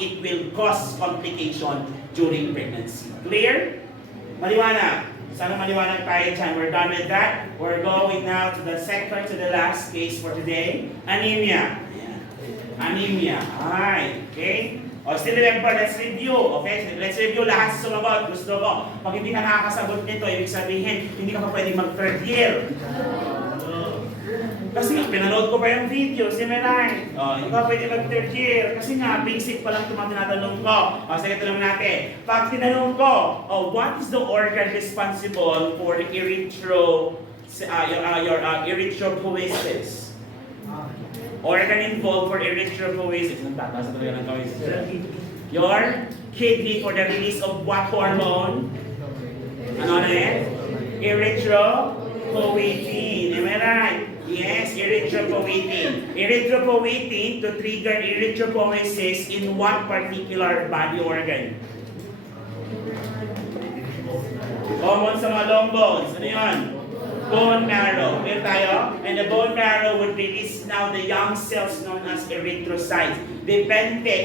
it will cause complication during pregnancy. Clear? Maliwanag. Sana maliwanag tayo dyan. We're done with that. We're going now to the second to the last case for today. Anemia. Anemia. Alright. Okay? O, still remember, let's review. Okay? Let's review lahat sa sumagot. Gusto ko. Pag hindi ka nakakasagot nito, ibig sabihin, hindi ka pa pwedeng mag-third year. Kasi nga, pinanood ko pa yung video, si Melay. Hindi ka pwede mag-third year. Kasi nga, basic pa lang ito mga tinatanong ko. Sige, tanong natin. Pag tinanong ko, what is the organ responsible for the erythropoiesis? Organ involved for erythropoiesis. Nagtatasa talaga ng kawis. Your kidney for the release of what hormone? Ano na yan? Erythropoietin. Am I right? Yes, erythropoietin. Erythropoietin to trigger erythropoiesis in what particular body organ? Common sa mga long bones. Ano yun? Bone marrow. Clear tayo? And the bone marrow would release now the young cells known as erythrocytes. Depende,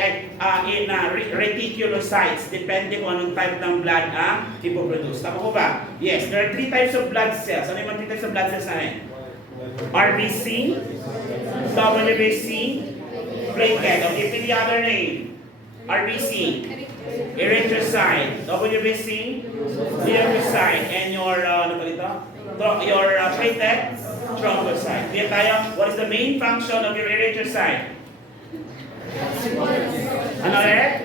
reticulocytes. Depende kung anong type ng blood ang ipoproduce. Tama ko ba? Yes, there are 3 types of blood cells. Ano yung 3 types of blood cells natin? RBC, WBC, platelet. Okay, pick the other name. RBC, erythrocyte. WBC, erythrocyte. And your, platelet, thrombocyte. Clear tayo? What is the main function of your erythrocyte? Ano eh?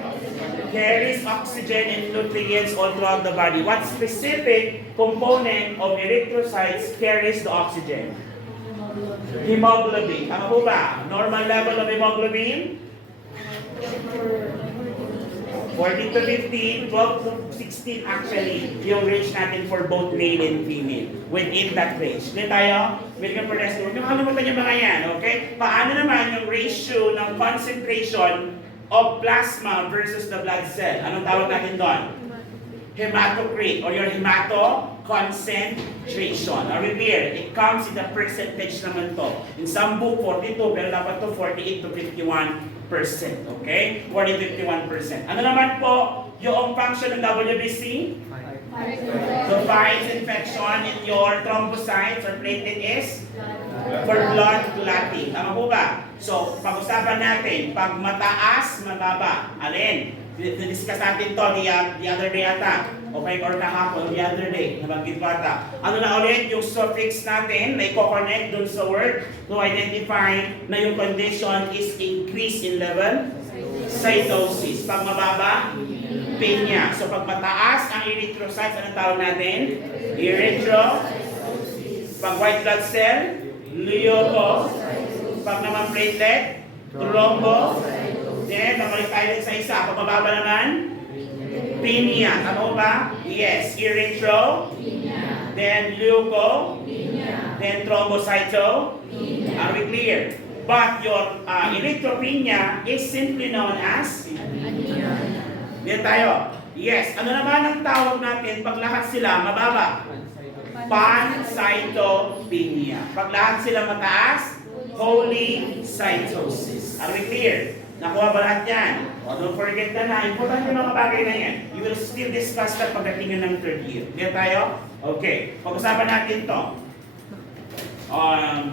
Carries oxygen and nutrients all throughout the body. What specific component of erythrocytes carries the oxygen? Hemoglobin. Tama po ba? Normal level of hemoglobin? 14 to 15, 12 to 16 actually, yung range natin for both male and female. Within that range. Ngayon tayo, medical protection. Huwag niyo makalimutan yung mga yan, okay? Paano naman yung ratio ng concentration of plasma versus the blood cell? Anong tawag natin doon? Hematocrit or your hemato-concentration. Are we clear? It comes in the percentage naman to. In some book, 42, pero dapat to 48 to 51%. Okay? 40 to 51%. Ano naman po yung function ng WBC? So, fights infection in your thrombocytes or platelet is for blood clotting. Tama po ba? So, pag-usapan natin, pag mataas, mababa. Alin? Discuss natin to the other day ata. Okay, or kahapon, the other day. Nabanggit ko ata. Ano na ulit yung suffix natin na i-connect dun sa word to identify na yung condition is increase in level cytosis. Pag mababa, pinya. So pag mataas ang erythrocytes, anong tawag natin? Pag white blood cell, leuko. Pag naman platelet, thrombo. Then, babalik tayo sa isa. Pag mababa naman, pinya. Tama ba? Yes. Erythro. Then, leuko. Then, thrombocyto. Are we clear? But your erythropenia is simply known as Yan tayo. Yes. Ano naman ang tawag natin pag lahat sila mababa? Pancytopenia. Pag lahat sila mataas, polycytosis. Are we clear? Nakuha ba lahat yan? Don't forget na importante yung mga bagay na yan. You will still discuss that pagdating ng third year. Yan tayo? Okay. Pag-usapan natin to.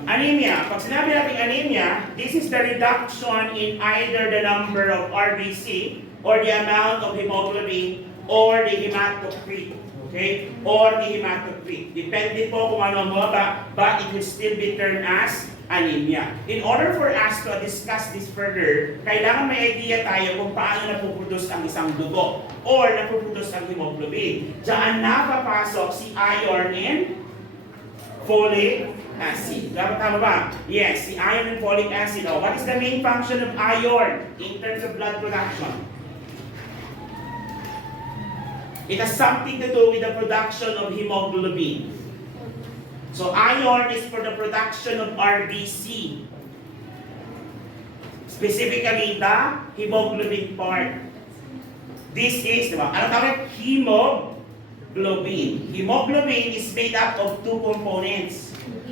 Anemia. Pag sinabi natin anemia, this is the reduction in either the number of RBC or the amount of hemoglobin or the hematocrit. Okay? Or the hematocrit. Depende po kung ano mo ba, but it will still be termed as anemia. In order for us to discuss this further, kailangan may idea tayo kung paano napuproduce ang isang dugo or napuproduce ang hemoglobin. Diyan napapasok si iron and folic acid. Tama ba? Yes, si iron and folic acid. Oh, what is the main function of iron in terms of blood production? It has something to do with the production of hemoglobin. So iron is for the production of RBC. Specifically the hemoglobin part. This is, diba? Ano tawag? Hemoglobin. Hemoglobin is made up of 2 components.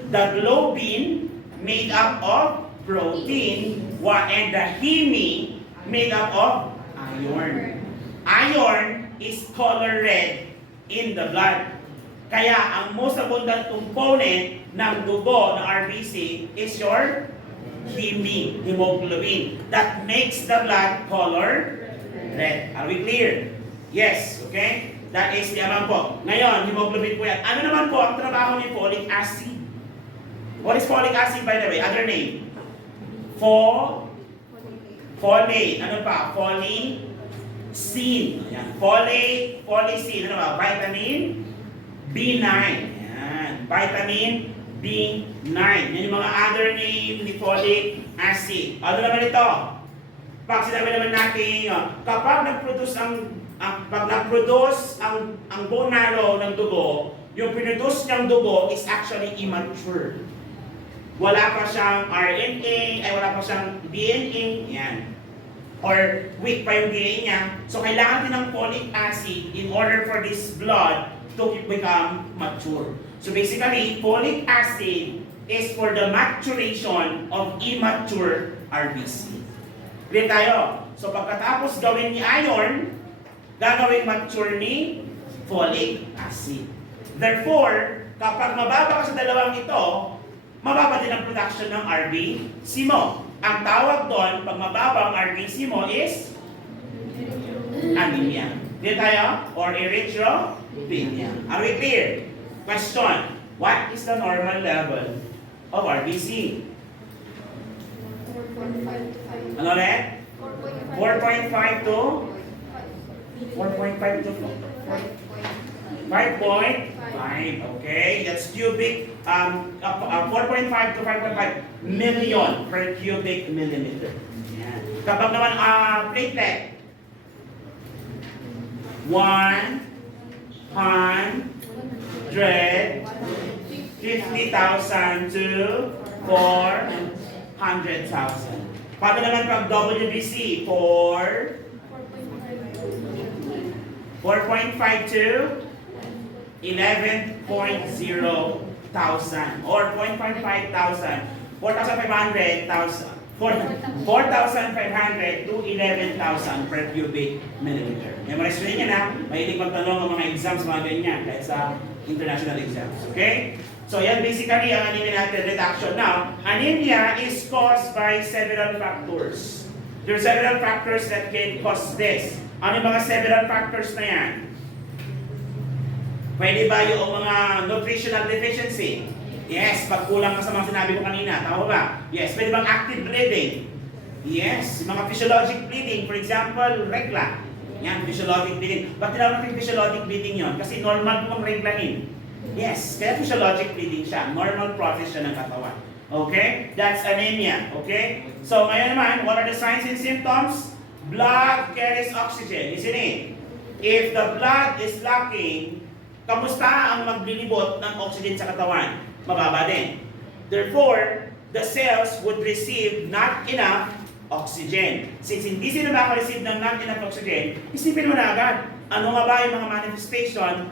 The globin made up of protein, and the heme made up of Iron. Iron is color red in the blood. Kaya ang most abundant component ng dugo ng RBC is your hemoglobin. That makes the blood color red. Are we clear? Yes, okay? That is the amount po. Ngayon, hemoglobin po yan. Ano naman po ang trabaho ni folic acid? What is folic acid, by the way? Other name? Folate. Ano pa? Folicin. Ayan. Folicin. Ano ba? Vitamin B9. Ayan. Vitamin B9. Yan yung mga other name ni folic acid. Ano naman ito? Pag sinabi naman natin, kapag nag-produce ang bone marrow ng dugo, yung produce ng dugo is actually immature. Wala pa siyang RNA, wala pa siyang DNA, yan. Or weak pa yung DNA niya. So kailangan din ng folic acid in order for this blood to become mature. So basically, folic acid is for the maturation of immature RBC. Clear tayo? So pagkatapos gawin ni iron, gagawin mature ni folic acid. Therefore, kapag mababa ka sa dalawang ito, mababa din ang production ng RBC mo. Ang tawag doon, pag mababa ang RBC mo is anemia. Clear tayo? Or erythropoiesia. Are we clear? Question, what is the normal level of RBC? 4.5 ano ulit? 4.5 to 4.5 to 5.5. Okay, that's cubic. 4.5 to 5.5 million per cubic millimeter. Yan. Kapag naman platelet, 150,000 to 400,000. Paano naman pag WBC? 4.5 to 11.0 thousand or 0.55 thousand, 4,500 to 11,000 per cubic millimeter. Memorize rin yan ha. Mahilig magtanong ng mga exams, mga ganyan, kahit sa international exams. Okay? So yan basically ang anemia natin reduction. Now, anemia is caused by several factors. There are several factors that can cause this. Ano yung mga several factors na yan? Pwede ba yung mga nutritional deficiency? Yes, pag kulang ka sa mga sinabi ko kanina. Tama ba? Yes. Pwede bang active bleeding? Yes. Mga physiologic bleeding. For example, regla. Yan, physiologic bleeding. Ba't tinawag natin physiologic bleeding yon? Kasi normal po ang reglahin. Yes, kaya physiologic bleeding siya. Normal process siya ng katawan. Okay? That's anemia. Okay? So, ngayon naman, what are the signs and symptoms? Blood carries oxygen. Isn't it? If the blood is lacking, kamusta ang maglilibot ng oxygen sa katawan? Mababa din. Therefore, the cells would receive not enough oxygen. Since hindi sila makareceive ng not enough oxygen, isipin mo na agad, ano nga ba yung mga manifestation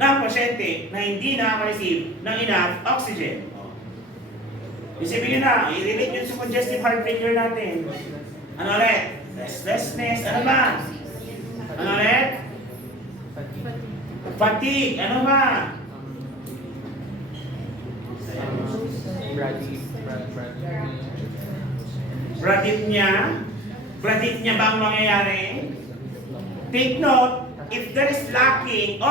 ng pasyente na hindi nakaka-receive ng enough oxygen? Isipin nyo na, i-relate yun sa congestive heart failure natin. Ano ulit? Restlessness. Ano ba? Ano ulit? Fatigue. Ano ba? Bradypnea ba ang mangyayari? Take note, if there is lacking,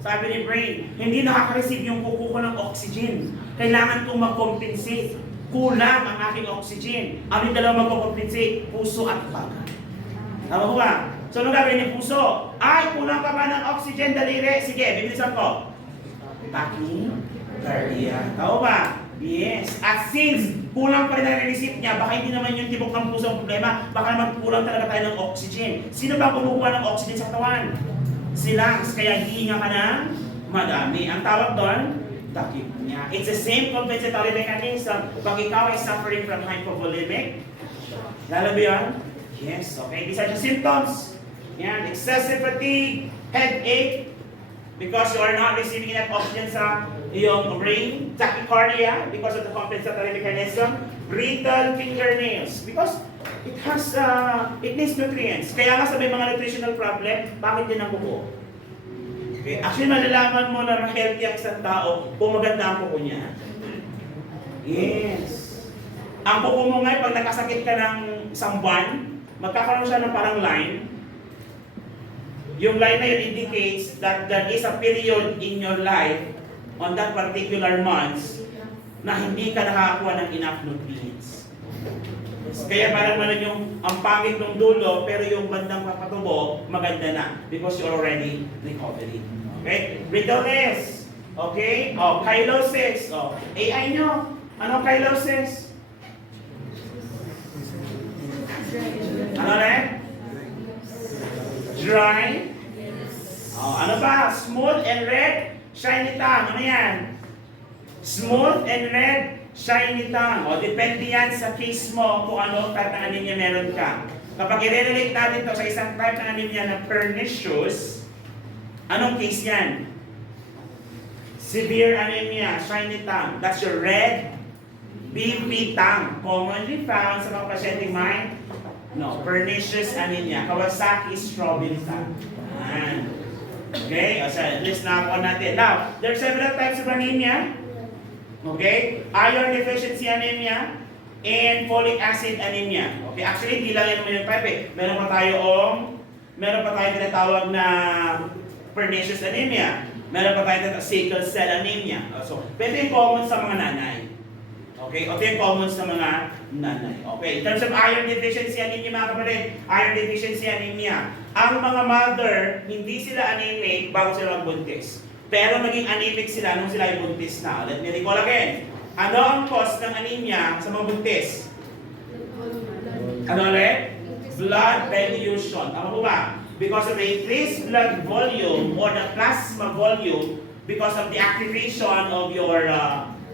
sabi ni Brain, hindi nakaka-receive yung kuko ko ng oxygen. Kailangan kong mag-compensate. Kulang ang aking oxygen. Ang dalawa mag-compensate, puso at baga. Tama ko ba? So, anong gagawin ng puso? Kulang ka ba ng oxygen, daliri? Sige, bibilisan ko. Tachycardia. Tama ba? Yes. At since kulang pa rin ang receipt niya, baka hindi naman yung tibok ng puso ang problema, baka naman kulang talaga tayo ng oxygen. Sino ba kumukuha ng oxygen sa katawan? Si lungs. Kaya hihinga ka ng madami. Ang tawag doon, tachypnea. It's the same compensatory mechanism. Pag ikaw ay suffering from hypovolemic, lalo ba yun? Yes. Okay. These are the symptoms. Yan. Excessive fatigue, headache, because you are not receiving enough oxygen sa iyong brain, tachycardia because of the compensatory mechanism, brittle fingernails because it needs nutrients. Kaya nga sa may mga nutritional problem, bakit din ang kuko? Okay. Actually, malalaman mo na healthy ang isang tao kung maganda ang kuko niya. Yes. Ang kuko mo ngayon, pag nakasakit ka ng isang buwan, magkakaroon siya ng parang line. Yung line na yun indicates that there is a period in your life on that particular month na hindi ka nakakakuha ng enough nutrients. Kaya parang man yung ang pangit ng dulo, pero yung bandang papatubo, maganda na because you're already recovering. Okay? Riddles. Okay? Oh, chylosis. Oh, AI nyo. Ano chylosis? Ano rin? Dry? Oh, ano ba? Smooth and red, shiny tongue. Ano yan? Smooth and red, shiny tongue. O, depende yan sa case mo kung ano type ng anemia meron ka. Kapag i-relate natin to sa isang type ng anemia na pernicious, anong case yan? Severe anemia, shiny tongue. That's your red BP tongue. Commonly found sa mga pasyenteng may pernicious anemia. Kawasaki-Strobel tongue. Okay? O, so, list na ako natin. Now, there are several types of anemia. Okay? Iron deficiency anemia and folic acid anemia. Okay? Actually, hindi lang yan naman yung type eh. Meron pa tayong tinatawag na pernicious anemia. Meron pa tayong tinatawag sickle cell anemia. So, pwede yung common sa mga nanay. Okay? O, ito yung common sa mga nanay. Okay? In terms of iron deficiency anemia, mga kapatid, iron deficiency anemia. Ang mga mother, hindi sila anemic bago sila magbuntis. Pero naging anemic sila nung sila ay buntis na. Let me recall again. Ano ang cause ng anemia sa mga buntis? Ano ulit? Blood dilution. Tama po ba? Because of the increased blood volume or the plasma volume, because of the activation of your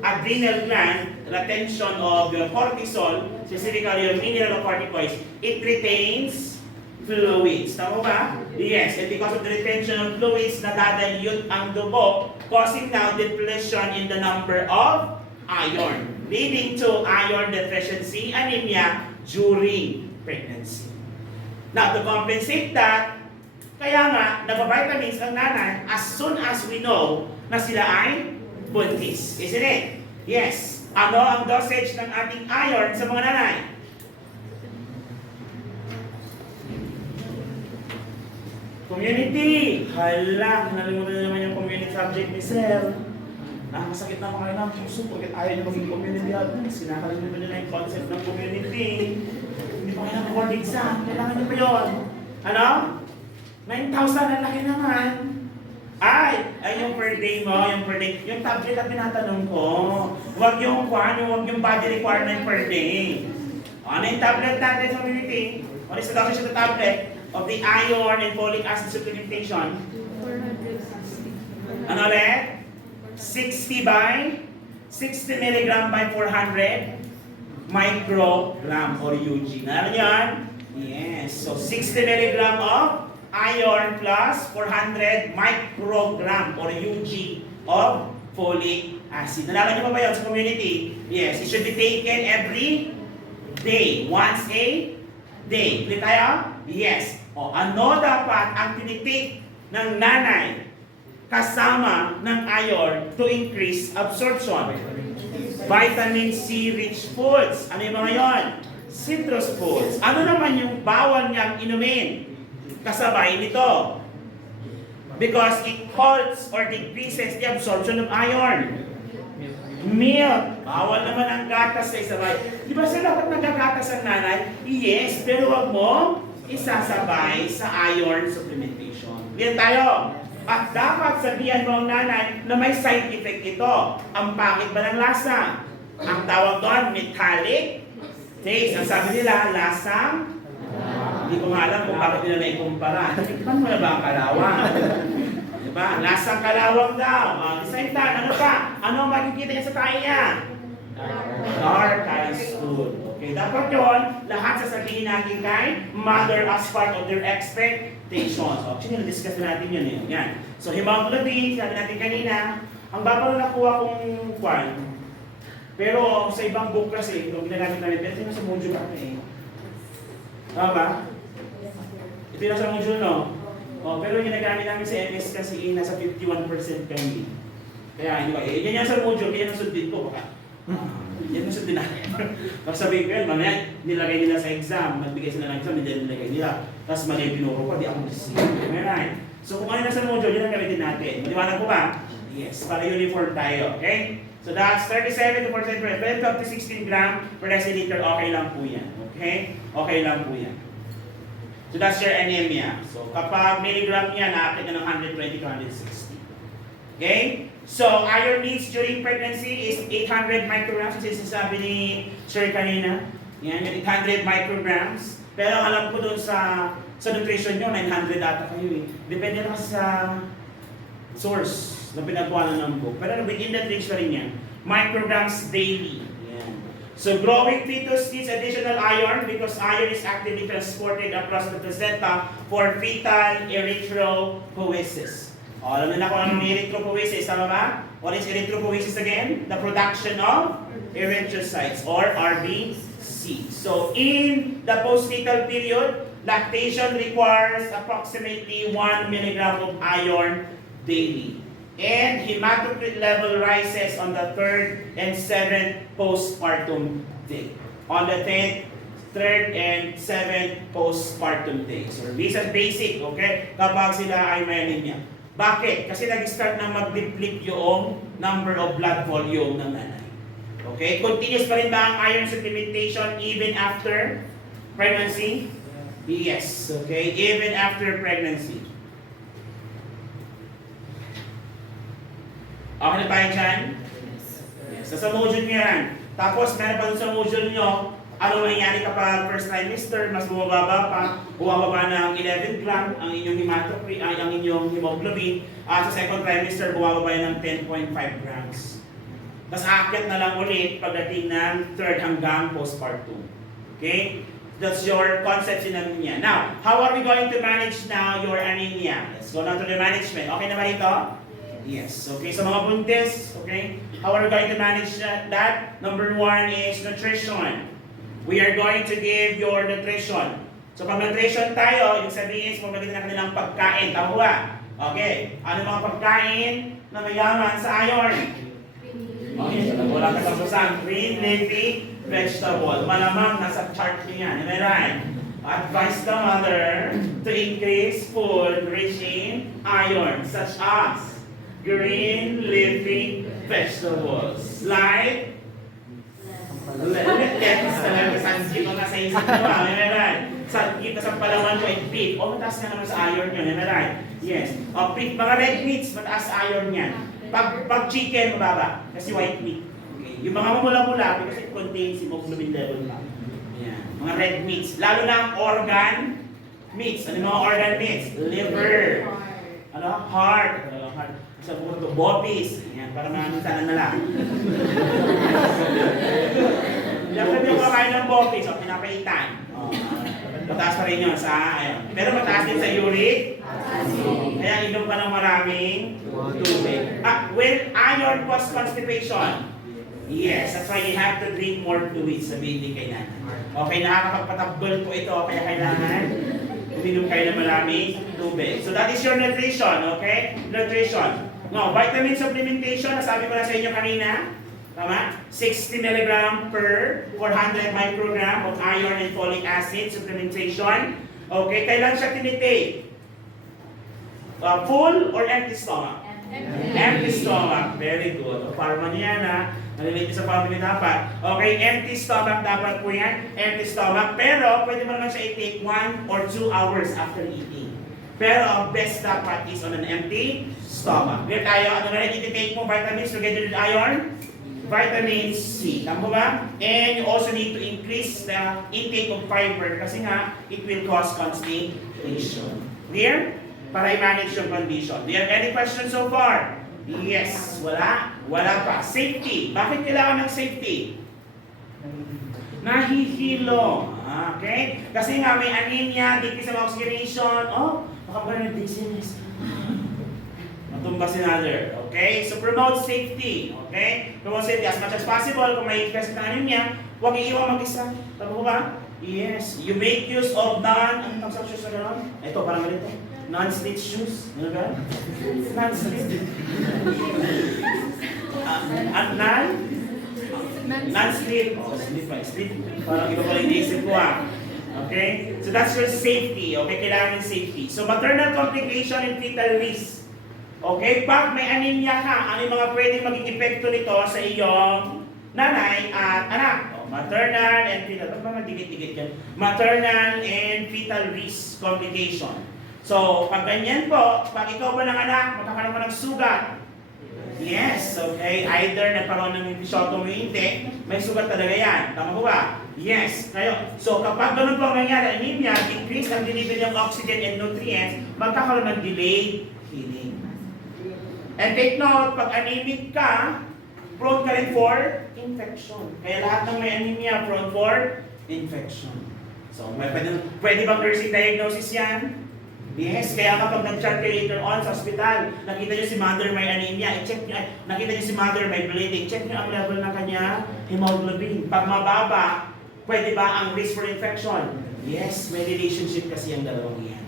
adrenal gland, retention of your cortisol, specifically your mineralocorticoids, it retains fluids. Tama ba? Yes, and because of the retention of fluids, nadadilute ang dugo, causing now depletion in the number of iron, leading to iron deficiency anemia during pregnancy. Now, to compensate that, kaya nga, nagpa-vitamins ang nanay as soon as we know na sila ay buntis. Isn't it? Yes. Ano ang dosage ng ating iron sa mga nanay? Community! Hala, nalimutan na naman yung community subject ni Sir. Nakakasakit na mga ilang puso pagkat ayaw nyo maging community admin. Sinakalimutan nyo na yung concept ng community. Hindi pa kayo board exam. Kailangan nyo pa yun. Ano? 9,000 ang laki naman. Ay yung per day mo, yung per day. Yung tablet at tinatanong ko. Huwag yung body requirement per day. Ano yung tablet natin sa community? What is the dosage of the tablet? Of the iron and folic acid supplementation? 460. Ano ulit? 60 mg by 400 microgram or UG. Ano yan? Yes. So 60 mg of iron plus 400 microgram or UG of folic acid. Nalaman niyo pa ba yun sa community? Yes. It should be taken every day. Once a day. Ulit tayo? Yes. O, ano dapat ang tinitake ng nanay kasama ng iron to increase absorption? Vitamin C rich foods. Ano yung mga yon? Citrus foods. Ano naman yung bawal niyang inumin kasabay nito? Because it halts or decreases the absorption of iron. Milk. Bawal naman ang gatas sa isabay. Di ba sila dapat nagagatas ang nanay? Yes, pero wag mo isasabay sa iron supplementation. Diyan tayo. At dapat sabihan mo ang nanay na may side effect ito. Ang pangit ba ng lasa? Ang tawag doon, metallic taste. Ang sabi nila, lasang hindi ko nga alam kung bakit nila naikumpara. Tikman mo na ba ang kalawang? Diba? Lasang kalawang daw. At the same time, ano pa? Ano makikita niya sa tayo niya? Dark ice food. Okay, dapat yun, lahat sasabihin natin kay mother as part of their expectations. Actually, na-discuss natin yun eh. Yan. So, hemoglobin, sabi natin kanina, ang baba na nakuha kong kwan. Pero sa ibang book kasi, yung ginagamit namin, pero sa module ano eh. Tama ba? Ito yung nasa module, no? Oh, pero yung ginagamit namin sa MS kasi nasa 51% kami. Kaya anyway, yan yung sa module, kaya nasundin ko. Baka, yan nasundin natin. Baka sabihin ko yan, mamaya nilagay nila sa exam, nagbigay sila ng exam, hindi nilagay nila. Tapos mali yung tinuro ko, di ako nasundin. Alright. So kung ano nasa module, yun ang gamitin natin. Maliwanag ko ba? Yes, para uniform tayo, okay? So that's 37 to 40%, 12 up to 16 gram per deciliter, okay lang po yan. Okay? Okay lang po yan. So that's your anemia. So kapag milligram yan, naakit na ng 120 to 160. Okay? So iron needs during pregnancy is 800 micrograms. Kasi sinasabi ni Sir kanina. Yan, yung 800 micrograms. Pero alam ko doon sa nutrition nyo, 900 ata kayo eh. Depende na kasi sa source na pinagawa ng book. Pero within that range pa rin yan. Micrograms daily. Yan. So growing fetus needs additional iron because iron is actively transported across the placenta for fetal erythropoiesis. O, alam na kung anong erythropoiesis, tama ba? What is erythropoiesis again? The production of erythrocytes or RBC. So in the postnatal period, lactation requires approximately 1 milligram of iron daily. And hematocrit level rises on the 3rd and 7th postpartum day. On the 10th, 3rd and 7th postpartum day. So these are basic, okay? Kapag sila ay may anemia. Bakit? Kasi nag-start na mag-deplete yung number of blood volume ng nanay. Okay? Continuous pa rin ba ang iron supplementation even after pregnancy? Yes. Okay? Even after pregnancy. Okay na tayo dyan? Yes. Sa module nyo yan. Tapos, meron pa dun sa module nyo, ano nangyayari kapag first trimester, mas bumababa pa, bumababa ng 11 gram ang inyong hematocrit, ang inyong hemoglobin, at sa second trimester, bumababa ng 10.5 grams. Tapos, aakyat na lang ulit pagdating ng 3rd hanggang postpartum. Okay? That's your concept in anemia. Now, how are we going to manage now your anemia? Let's go now to the management. Okay na ba ito? Yes. Okay, so mga buntis, okay? How are we going to manage that? Number 1 is nutrition. We are going to give your nutrition. So pag nutrition tayo, yung sabihin, pumagin na kanilang pagkain. Tama ba? Okay. Ano mga pagkain na mayaman sa iron? Okay, so wala ka tapusan. Green, leafy, vegetable. Malamang nasa chart niyo yan. Am I right? Advise the mother to increase food rich in iron, such as green leafy vegetables. Like sanjip ang nasa isip nyo, right? Sanjip na sa palawan ko and beef. O, mataas ka naman sa iron yun, right? Yes. O, beef, mga red meats, mataas sa iron yan. Pag chicken, mababa. Kasi white meat. Okay. Yung mga mamula-mula, because it contains hemoglobin level pa. Yan. Mga red meats. Lalo na ang organ meats. Ano yung mga organ meats? Liver. Ano? Heart. Heart. Sa puto, boppies. Yan, para maminsanan na lang. Dapat yung kakain ng boppies, o pinapaitan. Mataas pa rin yun sa, ayun. Pero mataas din sa uric. Kaya inom ka ng maraming tubig. When iron causes constipation. Yes, that's why you have to drink more fluids, sabihin din kay nanay. Okay, nakakapagpatabbol po ito, kaya kailangan uminom kayo ng maraming tubig. So that is your nutrition, okay? Nutrition. Now, vitamin supplementation, nasabi ko na sa inyo kanina, tama? 60 mg per 400 microgram of iron and folic acid supplementation. Okay, kailan siya tinitake? Full or empty stomach? Empty stomach. Very good. O, para man yan ha. Nalilate sa family dapat. Okay, empty stomach dapat po yan. Empty stomach. Pero, pwede mo naman siya i-take 1 or 2 hours after eating. Pero, ang best dapat is on an empty stomach. Clear tayo? Ano na rin i-take mo? Vitamins together with iron? Vitamin C. Tama ba? And you also need to increase the intake of fiber kasi nga, it will cause constipation. Clear? Para i-manage yung condition. Do you have any questions so far? Yes. Wala? Wala pa. Safety. Bakit kailangan ng safety? Nahihilo. Okay? Kasi nga may anemia, decrease of oxygenation. Oh, baka ba ng dizziness? Matumba si another. Okay? So promote safety. Okay? Promote safety as much as possible. Kung may present ng anemia, Huwag iiwan mag-isa. Tama ko ba? Yes. You make use of anong tawag sa shoes na gano'n? Ito, parang ganito. Non-slip shoes. Ano ba? Non-slip. Non-slip. Oh, slip pa. Slip. Parang iba pala yung isip ko Okay? So that's your safety. Okay? Kailangan yung safety. So maternal complication and fetal risk. Okay? Pag may anemia ka, ano yung mga pwedeng maging epekto nito sa iyong nanay at anak? Maternal and fetal. Ba't ba magdikit-dikit yan? Maternal and fetal risk complication. So, pag ganyan po, pag ikaw ba ng anak, magkakaroon ka ng sugat. Yes, okay. Either nagkaroon ng episiotomy, hindi. May sugat talaga yan. Tama ko ba? Yes. Ngayon, so kapag ganun po ang nangyari, anemia, decrease ang delivery ng oxygen and nutrients, magkakaroon ng delayed healing. And take note, pag anemic ka, prone ka rin for infection. Kaya lahat ng may anemia, prone for infection. So, pwede bang nursing diagnosis yan? Yes, kaya kapag nag-chart kayo later on sa hospital, nakita nyo si mother may anemia, i-check nyo, nakita nyo si mother may bleeding, check nyo ang level ng kanya hemoglobin. Pag mababa, pwede ba ang risk for infection? Yes, may relationship kasi ang dalawang yan.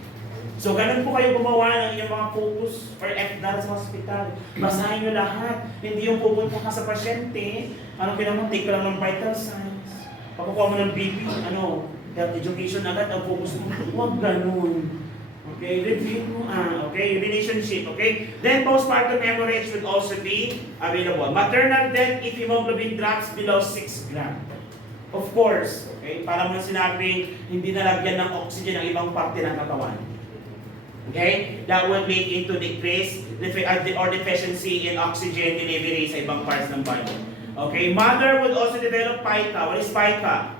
So, ganun po kayo gumawa ng inyong mga focus or FDAL sa hospital. Basahin nyo lahat. Hindi yung pupunta ka sa pasyente, take ka lang ng vital signs. Pagkukuha mo ng BP, health education agad ang focus mo. Huwag ganun. Okay, review mo okay, relationship, okay? Then postpartum hemorrhage would also be available. Maternal death if hemoglobin drops below 6 grams. Of course, okay, para mo sinabing hindi nalagyan ng oxygen ang ibang parte ng katawan. Okay? That would lead into decrease or deficiency in oxygen delivery sa ibang parts ng body. Okay? Mother would also develop pica. What is pica?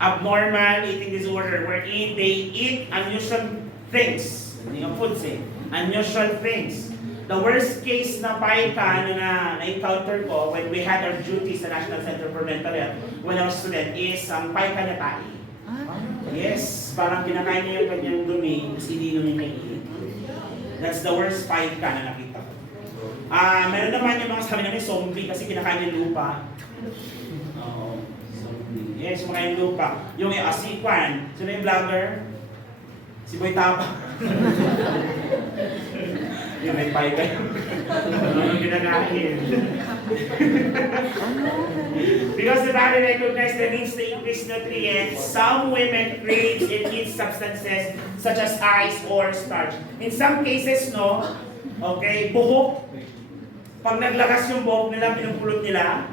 Abnormal eating disorder wherein they eat unusual things. Hindi ang foods unusual things. The worst case na pica na na-encounter ko when we had our duty sa National Center for Mental Health when I was a student is ang pica na tae. Yes, parang kinakain niya yung kanyang dumi, tapos ininom niya kay iit. That's the worst pica na nakita ko. Meron naman yung mga sabi namin zombie kasi kinakain niya lupa. Yes, kumakain lupa. Yung asikwan, sino yung vlogger? Si Boy Tapa. Yung may pica. Ano yung kinakain? Because the body recognizes the needs to increase nutrients, some women crave and eat substances such as ice or starch. In some cases, okay, buhok. Pag naglagas yung buhok nila, pinupulot nila.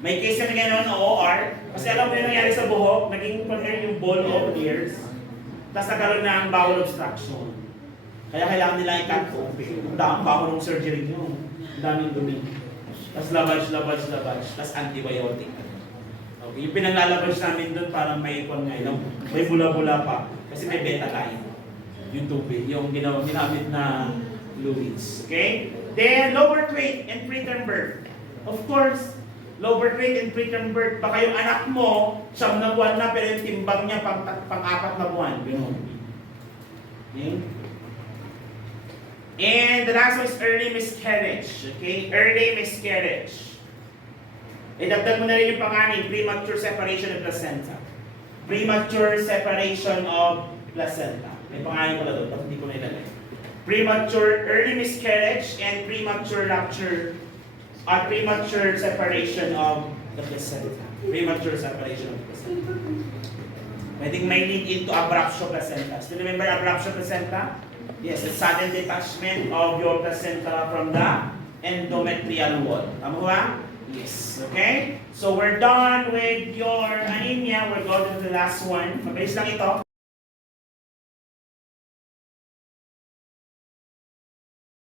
May case kami ngayon ng OR, kasi alam mo yung nangyari sa buhok, naging container yung ball of ears, tapos nagkaroon na ang bowel obstruction. Kaya kailangan nila i-cut open. Ang baho ng surgery nyo. Ang daming dumi. Tapos labage, tapos antibiotic. Okay, yung pinaglalabage namin doon parang may may bula-bula pa. Kasi may beta-line. Yung tubig, yung ginamit na fluids. Okay? Then, lower weight and preterm birth. Of course, lower weight and preterm birth. Baka yung anak mo, 9 na buwan na, pero yung timbang niya pang-4 na buwan. Ganun. Okay? And the last one is early miscarriage. Okay? Early miscarriage. Idagdag mo na rin yung panganin, premature separation of placenta. Premature separation of placenta. May panganin ko na doon, tapos hindi ko na ilagay. Premature early miscarriage and premature rupture or premature separation of the placenta. Premature separation of the placenta. Pwedeng may lead into abruptio placenta. Do you remember abruptio placenta? Yes, the sudden detachment of your placenta from the endometrial wall. Tama ba? Yes. Okay? So we're done with your anemia. We're going to the last one. Mabilis lang ito.